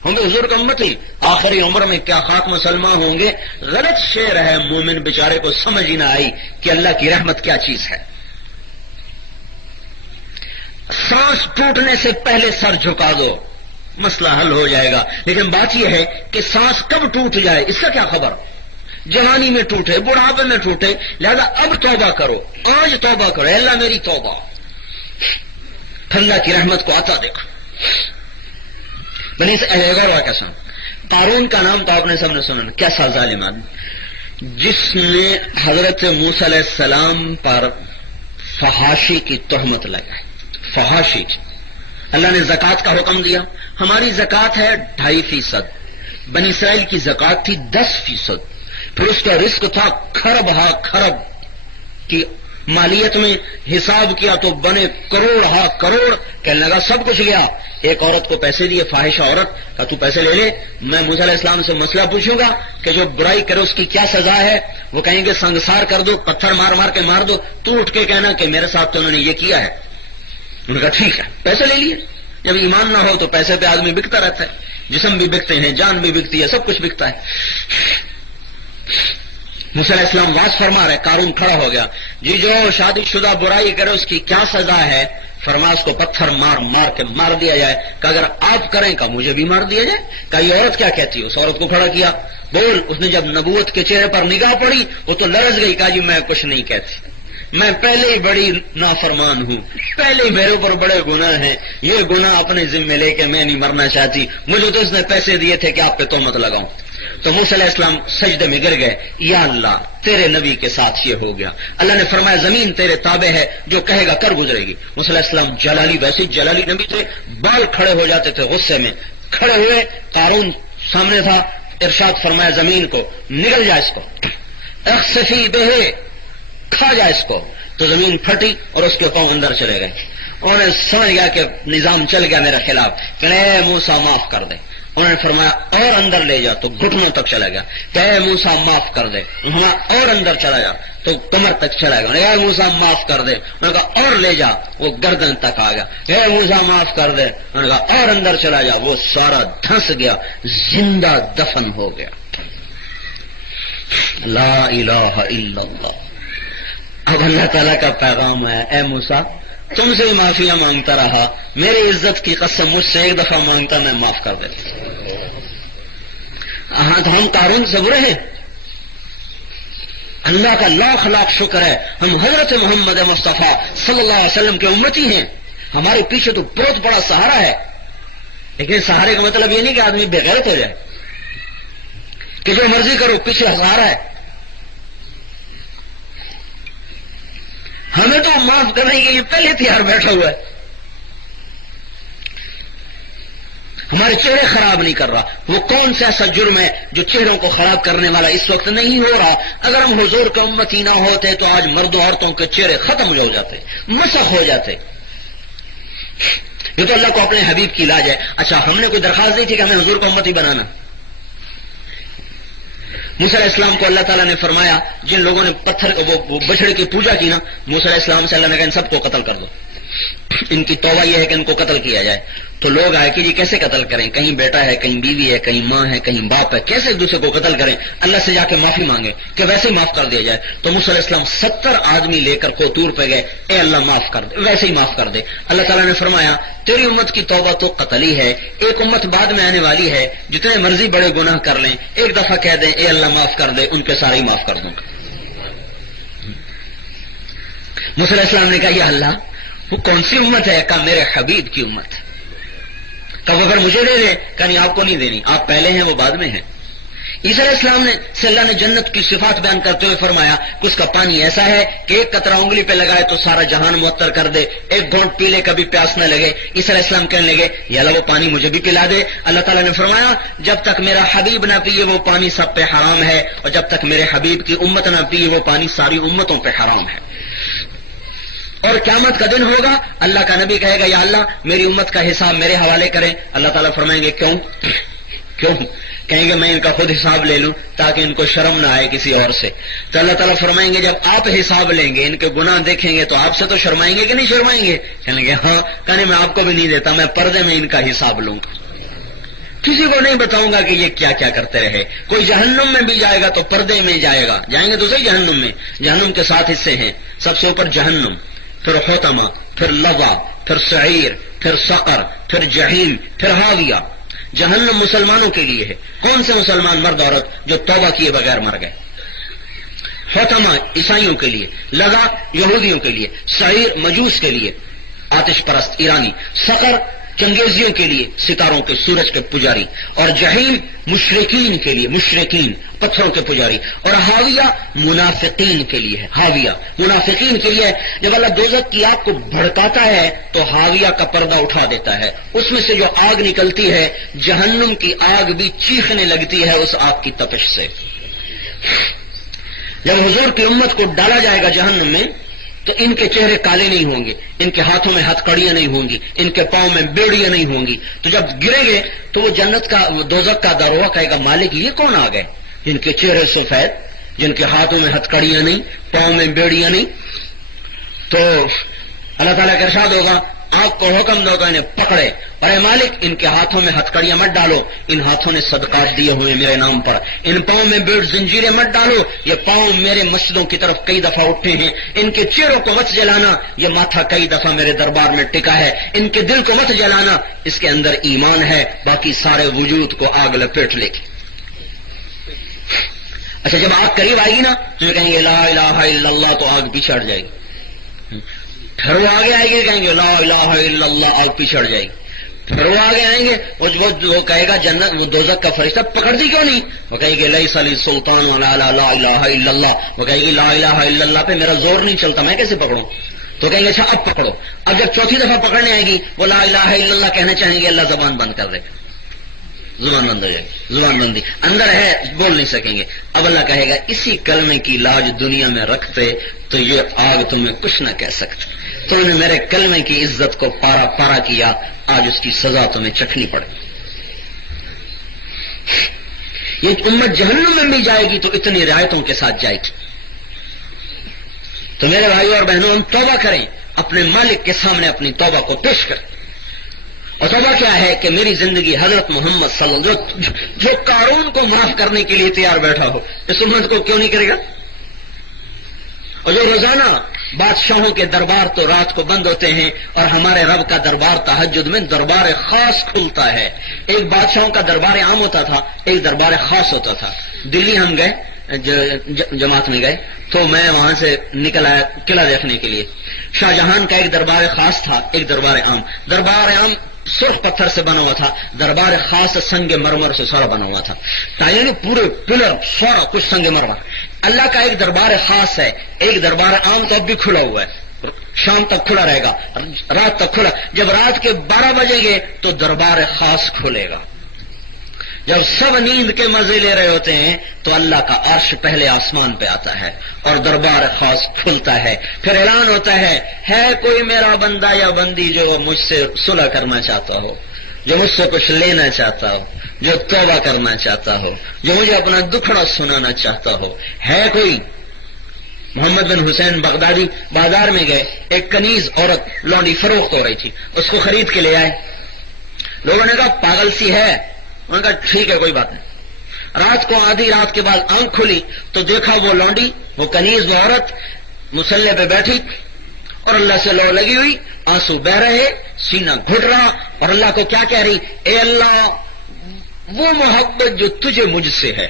ہوں گے حضور کا امتی، آخری عمر میں کیا خاک مسلمان ہوں گے. غلط شعر ہے، مومن بیچارے کو سمجھ ہی نہ آئی کہ اللہ کی رحمت کیا چیز ہے. سانس ٹوٹنے سے پہلے سر جھکا دو، مسئلہ حل ہو جائے گا. لیکن بات یہ ہے کہ سانس کب ٹوٹ جائے اس کا کیا خبر. جوانی میں ٹوٹے، بڑھاپے میں ٹوٹے، لہذا اب توبہ کرو، آج توبہ کرو. اللہ میری توبہ. اللہ کی رحمت کو آتا دیکھو. بنی غور کیسا قارون کا نام تو آپ نے سب نے سنا، کیسا ظالم آدمی جس نے حضرت موسیٰ علیہ السلام پر فحاشی کی تہمت لگائی. فحاشی کی. اللہ نے زکوٰۃ کا حکم دیا. ہماری زکوٰۃ ہے 2.5%، بنی اسرائیل کی زکوٰۃ تھی 10%. پھر اس کا رزق تھا کھرب ہا کھرب کی مالیت میں. حساب کیا تو بنے کروڑ ہا کروڑ. کہنے لگا سب کچھ گیا. ایک عورت کو پیسے دیے، فاحشہ عورت، کہا تو پیسے لے لے، میں موسیٰ علیہ السلام سے مسئلہ پوچھوں گا کہ جو برائی کرے اس کی کیا سزا ہے. وہ کہیں گے سنگسار کر دو، پتھر مار مار کے مار دو. تو اٹھ کے کہنا کہ میرے ساتھ تو انہوں نے یہ کیا ہے. انہوں نے کہا ٹھیک ہے. پیسے لے لیے. جب ایمان نہ ہو تو پیسے پہ آدمی بکتا رہتا ہے. جسم بھی بکتے ہیں، جان بھی بکتی ہے، سب کچھ بکتا ہے. موسیٰ علیہ السلام واز فرما رہے. قارون کھڑا ہو گیا. جی جو شادی شدہ برائی کرے اس کی کیا سزا ہے. فرما اس کو پتھر مار مار کے مار دیا جائے. کہ اگر آپ کریں کا مجھے بھی مار دیا جائے. کہ یہ عورت کیا کہتی ہے. اس عورت کو کھڑا کیا. بول. اس نے جب نبوت کے چہرے پر نگاہ پڑی وہ تو لرز گئی. کہا جی میں کچھ نہیں کہتی، میں پہلے ہی بڑی نافرمان ہوں، پہلے ہی میرے اوپر بڑے گناہ ہیں. یہ گناہ اپنے ذمے لے کے میں نہیں مرنا چاہتی. مجھے تو اس نے پیسے دیے تھے کہ آپ پہ تہمت لگاؤں. تو موسیٰ علیہ السلام سجدے میں گر گئے. یا اللہ تیرے نبی کے ساتھ یہ ہو گیا. اللہ نے فرمایا زمین تیرے تابع ہے، جو کہے گا کر گزرے گی. موسیٰ علیہ السلام جلالی، ویسے جلالی نبی تھے، بال کھڑے ہو جاتے تھے غصے میں. کھڑے ہوئے. قارون سامنے تھا. ارشاد فرمایا زمین کو نگل جا اس کو، اخسفی بہ، کھا جا اس کو. تو زمین پھٹی اور اس کے پاؤں اندر چلے گئے. انہوں نے سمجھ گیا کہ نظام چل گیا میرے خلاف. کہ اے موسیٰ معاف کر دے. انہوں نے فرمایا اور اندر لے جا. تو گھٹنوں تک چلا گیا. کہ اے موسیٰ معاف کر دے. اور اندر چلا جا تو کمر تک چلا گیا. اے موسیٰ معاف کر دے. انہوں نے کہا اور لے جا. وہ گردن تک آ گیا. اے موسیٰ معاف کر دے. انہوں نے کہا اور اندر چلا جا. وہ سارا دھنس گیا، زندہ دفن ہو گیا. لا الہ الا اللہ. اب اللہ تعالیٰ کا پیغام ہے، اے موسیٰ تم سے معافیاں مانگتا رہا، میری عزت کی قسم مجھ سے ایک دفعہ مانگتا میں معاف کر دیتا. ہاں تو ہم قارون سے برے ہیں. اللہ کا لاکھ لاکھ شکر ہے ہم حضرت محمد مصطفیٰ صلی اللہ علیہ وسلم کے امتی ہیں. ہمارے پیچھے تو بہت بڑا سہارا ہے. لیکن سہارے کا مطلب یہ نہیں کہ آدمی بے غیرت ہو جائے کہ جو مرضی کرو، پیچھے سہارا ہے. ہمیں تو معاف کرنے کے لیے پہلے تیار بیٹھا ہوا ہے. ہمارے چہرے خراب نہیں کر رہا. وہ کون سا ایسا جرم ہے جو چہروں کو خراب کرنے والا اس وقت نہیں ہو رہا. اگر ہم حضور کا امتی نہ ہوتے تو آج مردوں عورتوں کے چہرے ختم ہو جاتے، مسخ ہو جاتے. یہ تو اللہ کو اپنے حبیب کی لاج ہے. اچھا ہم نے کوئی درخواست دی تھی کہ ہمیں حضور کا امتی بنانا. موسیٰ علیہ السلام کو اللہ تعالیٰ نے فرمایا جن لوگوں نے پتھر وہ بچڑے کی پوجا کی نا، موسیٰ علیہ السلام سے اللہ نے کہا ان سب کو قتل کر دو. ان کی توبہ یہ ہے کہ ان کو قتل کیا جائے. تو لوگ آئے کہ جی کیسے قتل کریں، کہیں بیٹا ہے، کہیں بیوی ہے، کہیں ماں ہے، کہیں باپ ہے، کیسے ایک دوسرے کو قتل کریں. اللہ سے جا کے معافی مانگے کہ ویسے ہی معاف کر دیا جائے. تو موسیٰ علیہ السلام 70 آدمی لے کر کوتور پہ گئے. اے اللہ معاف کر دے، ویسے ہی معاف کر دے. اللہ تعالیٰ نے فرمایا تیری امت کی توبہ تو قتل ہی ہے، ایک امت بعد میں آنے والی ہے جتنے مرضی بڑے گناہ کر لیں، ایک دفعہ کہہ دیں اے اللہ معاف کر دے، ان کے سارے ہی معاف کر دوں گا. موسیٰ علیہ السلام نے کہا یا اللہ وہ کون سی امت ہے؟ کہا میرے حبیب کی امت. کہا اگر مجھے دے دے. کہا نہیں آپ کو نہیں دینی، آپ پہلے ہیں وہ بعد میں ہیں. عیسیٰ علیہ السلام نے سے اللہ نے جنت کی صفات بیان کرتے ہوئے فرمایا کہ اس کا پانی ایسا ہے کہ ایک قطرہ انگلی پہ لگائے تو سارا جہان معطر کر دے، ایک گھونٹ پی لے کبھی پیاس نہ لگے. عیسیٰ علیہ السلام کہنے لگے یا اللہ وہ پانی مجھے بھی پلا دے. اللہ تعالیٰ نے فرمایا جب تک میرا حبیب نہ پیے وہ پانی سب پہ حرام ہے، اور جب تک میرے حبیب کی امت نہ پیے وہ پانی ساری امتوں پہ حرام ہے. اور قیامت کا دن ہوگا اللہ کا نبی کہے گا یا اللہ میری امت کا حساب میرے حوالے کریں. اللہ تعالیٰ فرمائیں گے کیوں؟ کہیں گے میں ان کا خود حساب لے لوں تاکہ ان کو شرم نہ آئے کسی اور سے. تو اللہ تعالیٰ فرمائیں گے جب آپ حساب لیں گے ان کے گناہ دیکھیں گے تو آپ سے تو شرمائیں گے کہ نہیں شرمائیں گے؟ کہیں گے ہاں. کہنے میں آپ کو بھی نہیں دیتا، میں پردے میں ان کا حساب لوں گا. کسی کو نہیں بتاؤں گا کہ یہ کیا کیا کرتے رہے. کوئی جہنم میں بھی جائے گا تو پردے میں جائے گا. جائیں گے تو صحیح جہنم میں. جہنم کے 7 حصے ہیں. سب سے اوپر جہنم، پھر حطمہ، پھر لظا، پھر سعیر، پھر سقر، پھر جہیم، پھر حاویہ. جہنم مسلمانوں کے لیے ہے. کون سے مسلمان مرد عورت جو توبہ کیے بغیر مر گئے؟ حطمہ عیسائیوں کے لیے، لظا یہودیوں کے لیے، سعیر مجوس کے لیے آتش پرست ایرانی، سقر چنگیزیوں کے لیے ستاروں کے سورج کے پجاری، اور جہیم مشرکین کے لیے، مشرکین پتھروں کے پجاری، اور حاویہ منافقین کے لیے ہے. حاویہ منافقین کے لیے. جب اللہ دوزخ کی آگ کو بھڑکاتا ہے تو حاویہ کا پردہ اٹھا دیتا ہے. اس میں سے جو آگ نکلتی ہے، جہنم کی آگ بھی چیخنے لگتی ہے اس آگ کی تپش سے. جب حضور کی امت کو ڈالا جائے گا جہنم میں تو ان کے چہرے کالے نہیں ہوں گے، ان کے ہاتھوں میں ہتھ کڑیاں نہیں ہوں گی، ان کے پاؤں میں بیڑیاں نہیں ہوں گی. تو جب گریں گے تو وہ جنت کا دوزخ کا داروغہ کہے گا مالک یہ کون آ گئے؟ جن کے چہرے سفید، جن کے ہاتھوں میں ہتھ کڑیاں نہیں، پاؤں میں بیڑیاں نہیں. تو اللہ تعالیٰ کا ارشاد ہوگا، آپ کو حکم دو کہ انہیں پکڑے، اور اے مالک ان کے ہاتھوں میں ہتھ کڑیاں مت ڈالو، ان ہاتھوں نے صدقات دیے ہوئے میرے نام پر. ان پاؤں میں بیڑ زنجیریں مت ڈالو، یہ پاؤں میرے مسجدوں کی طرف کئی دفعہ اٹھے ہیں. ان کے چہروں کو مت جلانا، یہ ماتھا کئی دفعہ میرے دربار میں ٹکا ہے. ان کے دل کو مت جلانا، اس کے اندر ایمان ہے، باقی سارے وجود کو آگ لپیٹ لے گی. اچھا جب آگ قریب آئے گی نا تو کہیں گے لا الہ الا اللہ، تو آگ پیچھے ہٹ جائے گی. پھر وہ آگے آئے گی، کہیں گے لا الہ الا اللہ، آگ پیچھے ہٹ جائے گی. پھر وہ آگے آئیں گے، وہ کہے گا جنت وہ دوزخ کا فرشتہ پکڑ دی کیوں نہیں؟ وہ کہے گی لیس لی سلطان علی لا الہ الا اللہ. وہ کہے گی لا الہ الا اللہ پہ میرا زور نہیں چلتا، میں کیسے پکڑوں؟ تو کہیں گے اچھا اب پکڑو. اب جب چوتھی دفعہ پکڑنے آئے گی وہ لا الہ الا اللہ کہنا چاہیں گے، اللہ زبان بند کر دے گا، زبان بند ہو جائے گی. زبان بندی اندر ہے، بول نہیں سکیں گے. اب اللہ کہے گا اسی کلمے کی لاج دنیا میں رکھتے تو یہ آگ تمہیں کچھ نہ کہہ سکتی. تم نے میرے کلمے کی عزت کو پارا پارا کیا، آج اس کی سزا تمہیں چکھنی پڑے. یہ امت جہنم میں بھی جائے گی تو اتنی رعایتوں کے ساتھ جائے گی. تو میرے بھائیوں اور بہنوں، ہم توبہ کریں، اپنے مالک کے سامنے اپنی توبہ کو پیش کریں. اور توبہ کیا ہے کہ میری زندگی حضرت محمد صلی اللہ علیہ وسلم جو قارون کو معاف کرنے کے لیے تیار بیٹھا ہو، اس امت کو کیوں نہیں کرے گا؟ اور جو روزانہ بادشاہوں کے دربار تو رات کو بند ہوتے ہیں اور ہمارے رب کا دربار تہجد میں دربار خاص کھلتا ہے. ایک بادشاہوں کا دربار عام ہوتا تھا، ایک دربار خاص ہوتا تھا. دلی ہم گئے، جماعت میں گئے تو میں وہاں سے نکل آیا قلعہ دیکھنے کے لیے. شاہ جہان کا ایک دربار خاص تھا، ایک دربار عام. دربار عام سرخ پتھر سے بنا ہوا تھا، دربار خاص سنگ مرمر سے سارا بنا ہوا تھا. یعنی پورے پلر سارا کچھ سنگ مرمر. اللہ کا ایک دربار خاص ہے، ایک دربار عام تو اب بھی کھلا ہوا ہے، شام تک کھلا رہے گا، رات تک کھلا. جب رات کے 12 بجیں گے تو دربار خاص کھلے گا. جب سب نیند کے مزے لے رہے ہوتے ہیں تو اللہ کا عرش پہلے آسمان پہ آتا ہے اور دربار خاص کھلتا ہے. پھر اعلان ہوتا ہے کوئی میرا بندہ یا بندی جو مجھ سے صلح کرنا چاہتا ہو، جو مجھ سے کچھ لینا چاہتا ہو، جو توبہ کرنا چاہتا ہو، جو مجھے اپنا دکھڑا سنانا چاہتا ہو، ہے کوئی؟ محمد بن حسین بغدادی بازار میں گئے، ایک کنیز عورت لونڈی فروخت ہو رہی تھی، اس کو خرید کے لے آئے. لوگوں نے کہا پاگل سی ہے، انہوں نے کہا ٹھیک ہے کوئی بات نہیں. رات کو آدھی رات کے بعد آنکھ کھلی تو دیکھا وہ لونڈی، وہ کنیز، وہ عورت مصلے پہ بیٹھی اور اللہ سے لو لگی ہوئی، آنسو بہ رہے، سینہ گھٹ رہا، اور اللہ کو کیا کہہ رہی؟ اے اللہ وہ محبت جو تجھے مجھ سے ہے.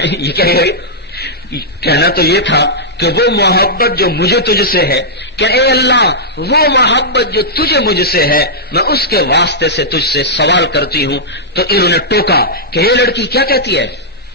یہ کہہ رہی، کہنا تو یہ تھا کہ وہ محبت جو مجھے تجھ سے ہے، کہ اے اللہ وہ محبت جو تجھے مجھ سے ہے میں اس کے واسطے سے تجھ سے سوال کرتی ہوں. تو انہوں نے ٹوکا کہ یہ لڑکی کیا کہتی ہے،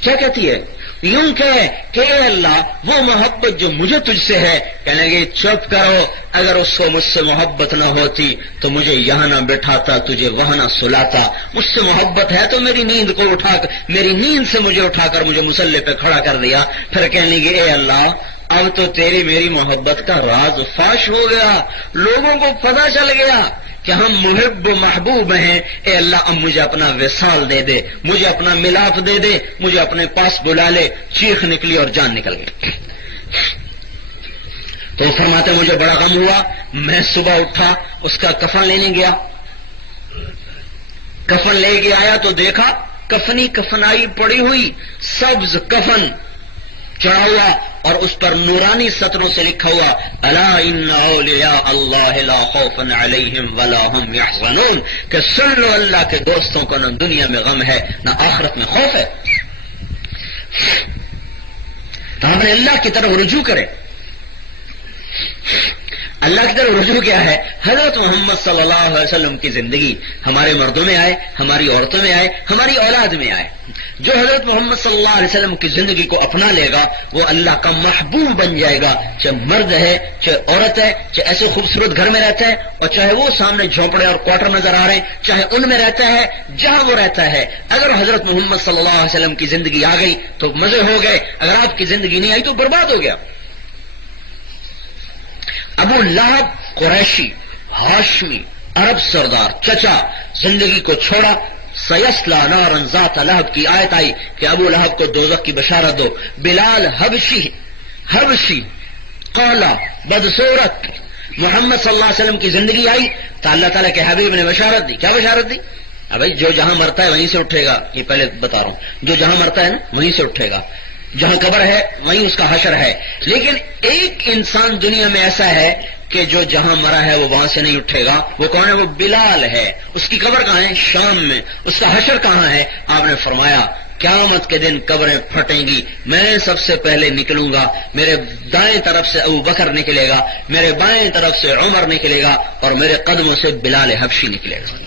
کیا کہتی ہے؟ یوں کہ اے اللہ وہ محبت جو مجھے تجھ سے ہے. کہنے لگے چپ کرو، اگر اس کو مجھ سے محبت نہ ہوتی تو مجھے یہاں نہ بٹھاتا، تجھے وہاں نہ سلاتا. مجھ سے محبت ہے تو میری نیند کو اٹھا کر، میری نیند سے مجھے اٹھا کر مجھے مصلے پہ کھڑا کر دیا. پھر کہنے لگے اے اللہ اب تو تیری میری محبت کا راز فاش ہو گیا، لوگوں کو پتہ چل گیا کہ ہم محب و محبوب ہیں. اے اللہ اب مجھے اپنا وصال دے دے، مجھے اپنا ملاپ دے دے، مجھے اپنے پاس بلا لے. چیخ نکلی اور جان نکل گئی. تو فرماتے مجھے بڑا غم ہوا، میں صبح اٹھا، اس کا کفن لینے گیا. کفن لے کے آیا تو دیکھا کفنی کفنائی پڑی ہوئی سبز کفن چڑھا ہوا اور اس پر نورانی سطروں سے لکھا ہوا الا ان اولیاء اللہ لا خوف علیہم ولا هم یحزنون، کہ سن لو اللہ کے دوستوں کو نہ دنیا میں غم ہے نہ آخرت میں خوف ہے۔ تو ہم نے اللہ کی طرف رجوع کرے۔ اللہ کی طرف رجوع کیا ہے؟ حضرت محمد صلی اللہ علیہ وسلم کی زندگی ہمارے مردوں میں آئے، ہماری عورتوں میں آئے، ہماری اولاد میں آئے۔ جو حضرت محمد صلی اللہ علیہ وسلم کی زندگی کو اپنا لے گا وہ اللہ کا محبوب بن جائے گا، چاہے مرد ہے چاہے عورت ہے، چاہے ایسے خوبصورت گھر میں رہتا ہے اور چاہے وہ سامنے جھونپڑے اور کوارٹر نظر آ رہے ہیں، چاہے ان میں رہتا ہے جہاں وہ رہتا ہے۔ اگر حضرت محمد صلی اللہ علیہ وسلم کی زندگی آ گئی تو مزے ہو گئے، اگر آپ کی زندگی نہیں آئی تو برباد ہو گیا۔ ابو لہب قریشی ہاشمی عرب سردار چچا زندگی کو چھوڑا، سیصلی نارا ذات لہب کی آیت آئی کہ ابو لہب کو دوزخ کی بشارت دو۔ بلال حبشی قالا بدصورت محمد صلی اللہ علیہ وسلم کی زندگی آئی تو اللہ تعالیٰ کے حبیب نے بشارت دی۔ کیا بشارت دی؟ بھائی جو جہاں مرتا ہے وہیں سے اٹھے گا، یہ پہلے بتا رہا ہوں، جو جہاں مرتا ہے نا وہیں سے اٹھے گا، جہاں قبر ہے وہیں اس کا حشر ہے۔ لیکن ایک انسان دنیا میں ایسا ہے کہ جو جہاں مرا ہے وہ وہاں سے نہیں اٹھے گا۔ وہ کون ہے؟ وہ بلال ہے۔ اس کی قبر کہاں ہے؟ شام میں۔ اس کا حشر کہاں ہے؟ آپ نے فرمایا قیامت کے دن قبریں پھٹیں گی، میں سب سے پہلے نکلوں گا، میرے دائیں طرف سے ابو بکر نکلے گا، میرے بائیں طرف سے عمر نکلے گا اور میرے قدموں سے بلال حبشی نکلے گا۔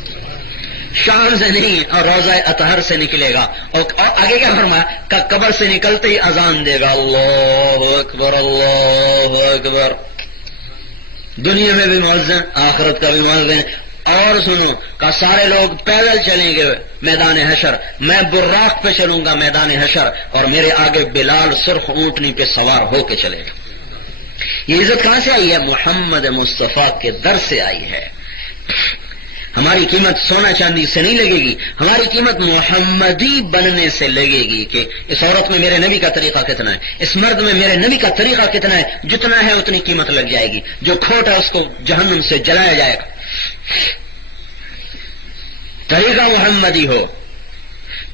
شام سے نہیں اور روضہ اطہر سے نکلے گا۔ اور آگے کیا فرمایا کہ قبر سے نکلتے ہی اذان دے گا اللہ اکبر اللہ اکبر۔ دنیا میں بھی مؤذن، آخرت کا بھی مؤذن۔ اور سنو کہ سارے لوگ پیدل چلیں گے میدان حشر، میں براق پہ چلوں گا میدان حشر اور میرے آگے بلال سرخ اونٹنی پہ سوار ہو کے چلے گا۔ یہ عزت کہاں سے آئی ہے؟ محمد مصطفیٰ کے در سے آئی ہے۔ ہماری قیمت سونا چاندی سے نہیں لگے گی، ہماری قیمت محمدی بننے سے لگے گی کہ اس عورت میں میرے نبی کا طریقہ کتنا ہے، اس مرد میں میرے نبی کا طریقہ کتنا ہے۔ جتنا ہے اتنی قیمت لگ جائے گی، جو کھوٹ ہے اس کو جہنم سے جلایا جائے گا۔ طریقہ محمدی ہو۔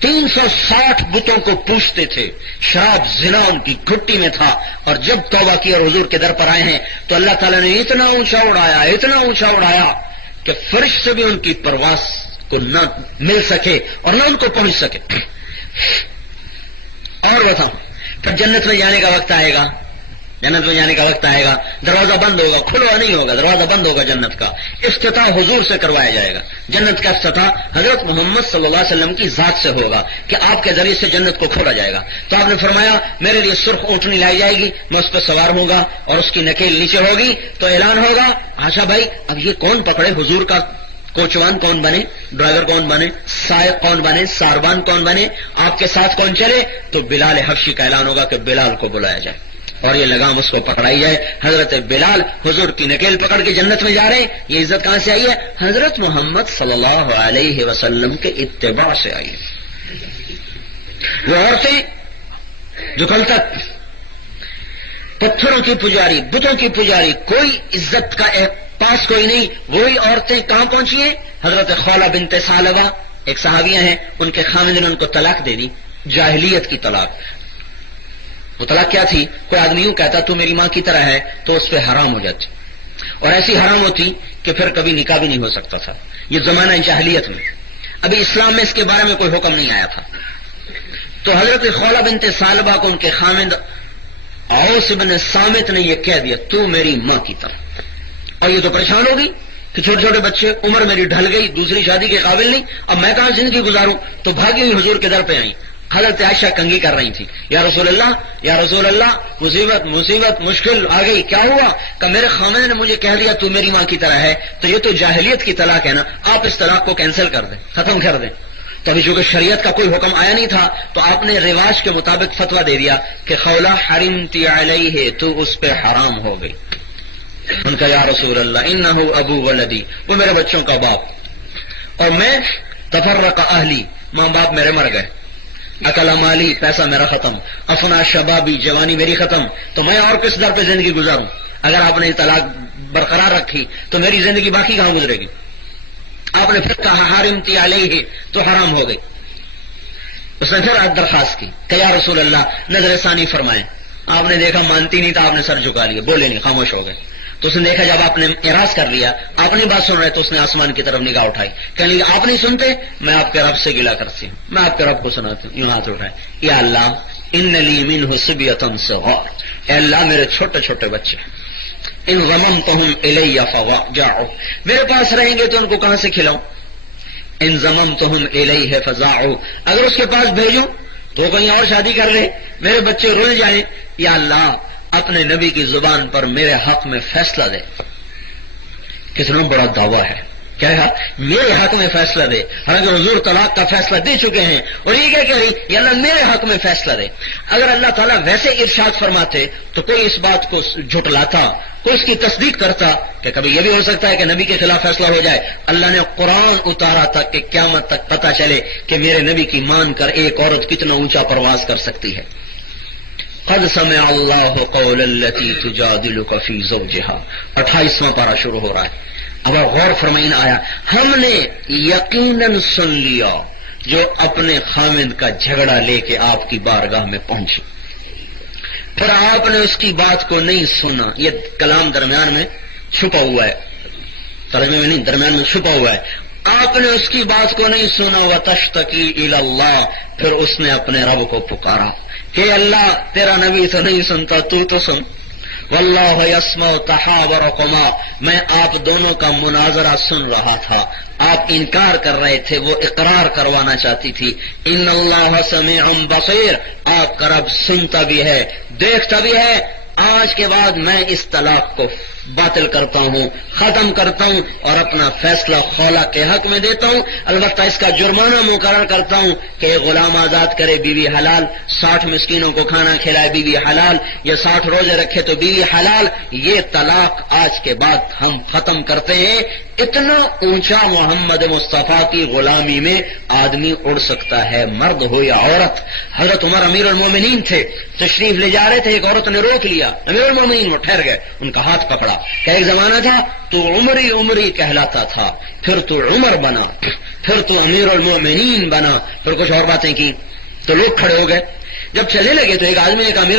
360 بتوں کو پوچھتے تھے، شراب زنا ان کی گھٹی میں تھا، اور جب توبہ کی اور حضور کے در پر آئے ہیں تو اللہ تعالیٰ نے اتنا اونچا اڑایا کہ فرش سے بھی ان کی پرواز کو نہ مل سکے اور نہ ان کو پہنچ سکے۔ اور بتاؤ پھر جنت میں جانے کا وقت آئے گا، جنت میں جانے کا وقت آئے گا، دروازہ بند ہوگا، کھلا نہیں ہوگا، دروازہ بند ہوگا جنت کا۔ افتتاح حضور سے کروایا جائے گا، جنت کا افتتاح حضرت محمد صلی اللہ علیہ وسلم کی ذات سے ہوگا کہ آپ کے ذریعے سے جنت کو کھولا جائے گا۔ تو آپ نے فرمایا میرے لیے سرخ اونٹنی لائی جائے گی، میں اس پہ سوار ہوں گا اور اس کی نکیل نیچے ہوگی تو اعلان ہوگا آشا بھائی اب یہ کون پکڑے، حضور کا کوچوان کون بنے، ڈرائیور کون بنے، سائق کون بنے، ساربان کون بنے، آپ کے ساتھ کون چلے؟ تو بلال حبشی کا اعلان ہوگا کہ بلال کو بلایا جائے اور یہ لگام اس کو پکڑائی جائے۔ حضرت بلال حضور کی نکیل پکڑ کے جنت میں جا رہے ہیں۔ یہ عزت کہاں سے آئی ہے؟ حضرت محمد صلی اللہ علیہ وسلم کے اتباع سے آئی ہے۔ وہ عورتیں جو کل تک پتھروں کی پجاری، بتوں کی پجاری، کوئی عزت کا پاس کوئی نہیں، وہی عورتیں کہاں پہنچی ہیں؟ حضرت خولہ بنت ثعلبہ ایک صحابیہ ہیں، ان کے خاوند نے ان کو طلاق دے دی، جاہلیت کی طلاق۔ وہ طلاق کیا تھی؟ کوئی آدمی یوں کہتا تو میری ماں کی طرح ہے تو اس پہ حرام ہو جاتی، اور ایسی حرام ہوتی کہ پھر کبھی نکاح بھی نہیں ہو سکتا تھا۔ یہ زمانہ جاہلیت میں، ابھی اسلام میں اس کے بارے میں کوئی حکم نہیں آیا تھا۔ تو حضرت خولہ بنت ثعلبہ کو ان کے خاوند اوس بن صامت نے یہ کہہ دیا تو میری ماں کی طرح، اور یہ تو پریشان ہو گئی کہ چھوٹے چھوٹے بچے، عمر میری ڈھل گئی، دوسری شادی کے قابل نہیں، اب میں کہاں زندگی گزاروں؟ تو بھاگی ہوئی حضور کے در پہ آئی۔ حضرت عائشہ کنگھی کر رہی تھی، یا رسول اللہ مصیبت مشکل آ گئی، کیا ہوا؟ کہ میرے خاوند نے مجھے کہہ دیا تو میری ماں کی طرح ہے، تو یہ تو جاہلیت کی طلاق ہے نا، آپ اس طلاق کو کینسل کر دیں، ختم کر دیں۔ تبھی چونکہ شریعت کا کوئی حکم آیا نہیں تھا تو آپ نے رواج کے مطابق فتویٰ دے دیا کہ خولہ حرمتی علیہ، تو اس پہ حرام ہو گئی۔ ان کا یا رسول اللہ انہ ابو ولدی، وہ میرے بچوں کا باپ، اور میں تفرق اہلی، ماں باپ میرے مر گئے، اکل مالی، پیسہ میرا ختم، افنا شبابی، جوانی میری ختم، تو میں اور کس در پہ زندگی گزاروں؟ اگر آپ نے طلاق برقرار رکھی تو میری زندگی باقی کہاں گزرے گی؟ آپ نے پھر کہا حرمتی علیہ، تو حرام ہو گئی. اس نے پھر درخواست کی کہ یا رسول اللہ نظر ثانی فرمائیں. آپ نے دیکھا مانتی نہیں تو آپ نے سر جھکا لیا، بولے نہیں، خاموش ہو گئے. تو اس نے دیکھا جب آپ نے اعراض کر لیا، آپ نے بات سن رہے، تو اس نے آسمان کی طرف نگاہ اٹھائی، کہنے لگی آپ نہیں سنتے، میں آپ کے رب سے گلا کرتی ہوں، میں آپ کے رب کو سناتی ہوں. یوں ہاتھ اٹھائے، یا اللہ ان لی منہ صبیۃ صغار، اے اللہ میرے چھوٹے چھوٹے بچے، ان ضممتہم الی فجاعوا، میرے پاس رہیں گے تو ان کو کہاں سے کھلاؤں؟ ان ضممتہم الیہ فزاعوا، اگر اس کے پاس بھیجوں تو وہ کہیں اور شادی کر لے، میرے بچے رل جائیں. یا اللہ اپنے نبی کی زبان پر میرے حق میں فیصلہ دے. کتنا بڑا دعویٰ ہے، کیا ہے؟ میرے حق میں فیصلہ دے. حالانکہ حضور طلاق کا فیصلہ دے چکے ہیں، اور یہ کیا کہہ رہی، یا اللہ میرے حق میں فیصلہ دے. اگر اللہ تعالیٰ ویسے ارشاد فرماتے تو کوئی اس بات کو جھٹلاتا، کوئی اس کی تصدیق کرتا کہ کبھی یہ بھی ہو سکتا ہے کہ نبی کے خلاف فیصلہ ہو جائے. اللہ نے قرآن اتارا تھا کہ قیامت تک پتہ چلے کہ میرے نبی کی مان کر ایک عورت کتنا اونچا پرواز کر سکتی ہے. قد سمع اللہ قول التی تجادلک فی زوجہا، 28واں پارہ شروع ہو رہا ہے. اب غور فرمائیں آیا، ہم نے یقیناً سن لیا جو اپنے خامند کا جھگڑا لے کے آپ کی بارگاہ میں پہنچی، پھر آپ نے اس کی بات کو نہیں سنا. یہ کلام درمیان میں چھپا ہوا ہے، ترجمے میں نہیں، درمیان میں چھپا ہوا ہے. آپ نے اس کی بات کو نہیں سنا. وتشتکی الی اللہ، پھر اس نے اپنے رب کو پکارا کہ اللہ تیرا نبی تو نہیں سنتا، تو سن. واللہ یسمع تحاورکما، میں آپ دونوں کا مناظرہ سن رہا تھا. آپ انکار کر رہے تھے، وہ اقرار کروانا چاہتی تھی. ان اللہ سمیع بصیر، آپ کا رب سنتا بھی ہے، دیکھتا بھی ہے. آج کے بعد میں اس طلاق کو باطل کرتا ہوں، ختم کرتا ہوں، اور اپنا فیصلہ خولا کے حق میں دیتا ہوں. البتہ اس کا جرمانہ مقرر کرتا ہوں کہ غلام آزاد کرے بیوی حلال، 60 مسکینوں کو کھانا کھلائے بیوی حلال، یا 60 روزے رکھے تو بیوی حلال. یہ طلاق آج کے بعد ہم ختم کرتے ہیں. اتنا اونچا محمد مصطفیٰ کی غلامی میں آدمی اڑ سکتا ہے، مرد ہو یا عورت. حضرت عمر امیر المومنین تھے، تشریف لے جا رہے تھے، ایک عورت نے روک لیا. امیر المومنین وہ ٹھہر گئے، ان کا ہاتھ پکڑا کہ ایک زمانہ تھا تو عمری عمری کہلاتا تھا، پھر تو عمر بنا، پھر تو امیر المومنین بنا، پھر کچھ اور باتیں کی تو لوگ کھڑے ہو گئے. جب چلے لگے تو ایک آدمی ایک امیر